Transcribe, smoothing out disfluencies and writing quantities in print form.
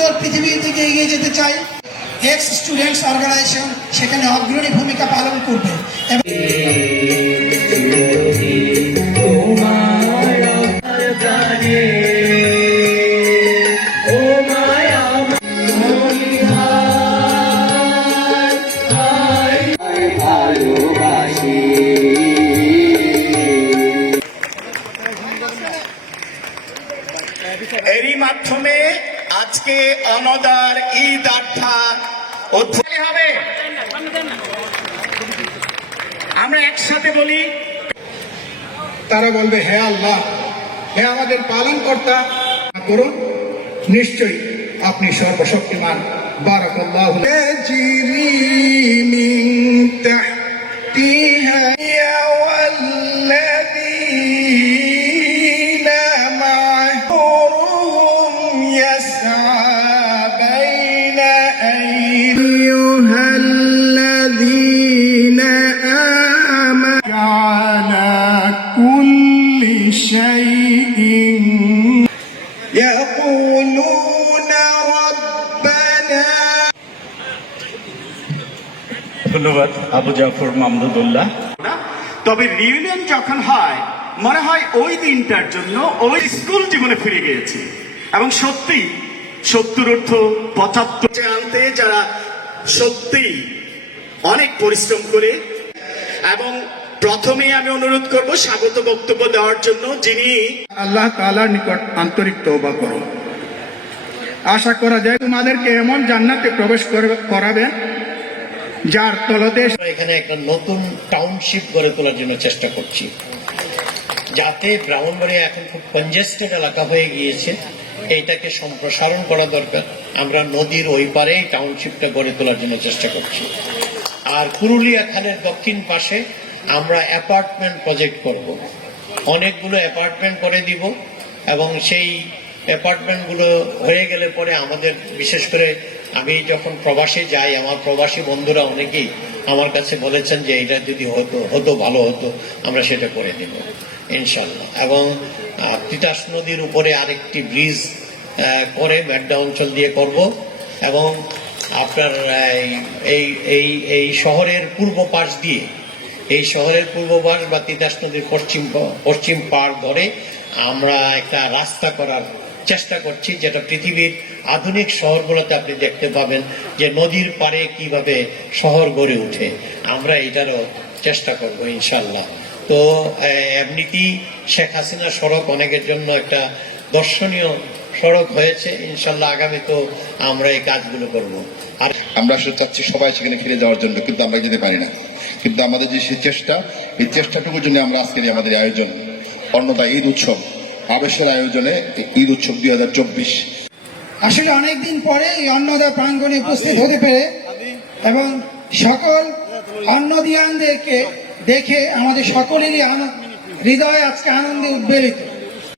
সুন্দর পৃথিবীর দিকে এগিয়ে যেতে চাই। এক্স স্টুডেন্টস অর্গানাইজেশন সেখানে অগ্রণী ভূমিকা পালন করবে। এরই মাধ্যমে আজকে অনদার ঈদ আড্ডা উদ্বোধন হবে। আমরা একসাথে বলি, তারা বলবে হে আল্লাহ, হে আমাদের পালনকর্তা, করুন, নিশ্চয়ই আপনি সর্বশক্তিমান। বারাকাল্লাহু তাজরি মিন তাহতিহা ওয়াল্লাযীনা মা'হুম ইয়াসআ বাইনা আইয়ুহাল্লাযীনা আমানু আলা কুল্লি শাইইন ইয়াকুলুনা রাব্বানা। ধন্যবাদ আবু জাফর মামদুদুল্লাহ। তবে রিউনিয়ন যখন হয় মনে হয় ওই দিনটার জন্য ওই স্কুল জীবনে ফিরে গিয়েছি। এবং সত্যি 70-75 আনতে যারা সত্যি অনেক পরিশ্রম করে। এবং প্রথমে আমি অনুরোধ করব স্বাগত বক্তব্য দেওয়ার জন্য, যিনি আল্লাহ তাআলার নিকট আন্তরিক তওবা করো। আশা করা যায় তোমাদেরকে এমন জান্নাতে প্রবেশ করাবেন যার তলদেশ। এখানে একটা নতুন টাউনশিপ গড়ে তোলার জন্য চেষ্টা করছি, যাতে ব্রাহ্মণবাড়িয়া এখন খুব কনজেস্টেড এলাকা হয়ে গিয়েছে, এইটাকে সম্প্রসারণ করা দরকার। আমরা নদীর ওই পারে টাউনশিপটা গড়ে তোলার জন্য চেষ্টা করছি। আর পুরুলিয়া খালের দক্ষিণ পাশে আমরা অ্যাপার্টমেন্ট প্রজেক্ট করব, অনেকগুলো অ্যাপার্টমেন্ট করে দিব। এবং সেই অ্যাপার্টমেন্টগুলো হয়ে গেলে পরে আমাদের, বিশেষ করে আমি যখন প্রবাসে যাই, আমার প্রবাসী বন্ধুরা অনেকেই আমার কাছে বলেছেন যে এটা যদি হতো ভালো হতো, আমরা সেটা করে দেব ইনশাল্লাহ। এবং তিতাস নদীর উপরে আরেকটি ব্রিজ করে মেড্ডা অঞ্চল দিয়ে করব। এবং আপনার এই শহরের পূর্ব পাশ দিয়ে, এই শহরের পূর্ব পাশ বা তিতাস নদীর পশ্চিম পাড় ধরে আমরা একটা রাস্তা করার চেষ্টা করছি, যেটা পৃথিবীর আধুনিক শহরগুলোতে আপনি দেখতে পাবেন যে নদীর পাড়ে কিভাবে শহর গড়ে ওঠে। আমরা এটারও চেষ্টা করব ইনশাল্লাহ। তো এমনিতেই শেখ হাসিনা সড়ক অনেকের জন্য একটা দর্শনীয় সড়ক হয়েছে। ইনশাল্লাহ আগামী তো আমরা এই কাজগুলো করব। আর আমরা আসলে চাচ্ছি সবাই সেখানে ফিরে যাওয়ার জন্য, কিন্তু আমরা যেতে পারি না। কিন্তু আমাদের যে সেই চেষ্টা, এই চেষ্টাটুকুর জন্য আমরা আজকের আমাদের আয়োজন, অন্নদা ঈদ উৎসব আবেশের আয়োজনে ঈদ উৎসব 2024। আসলে অনেকদিন পরে এই অন্নদা প্রাঙ্গণে উপস্থিত হতে পেরে এবং সকল অন্নদিয়ানদেরকে দেখে আমাদের সকলেরই হৃদয় আজকে আনন্দে উদ্বেলিত।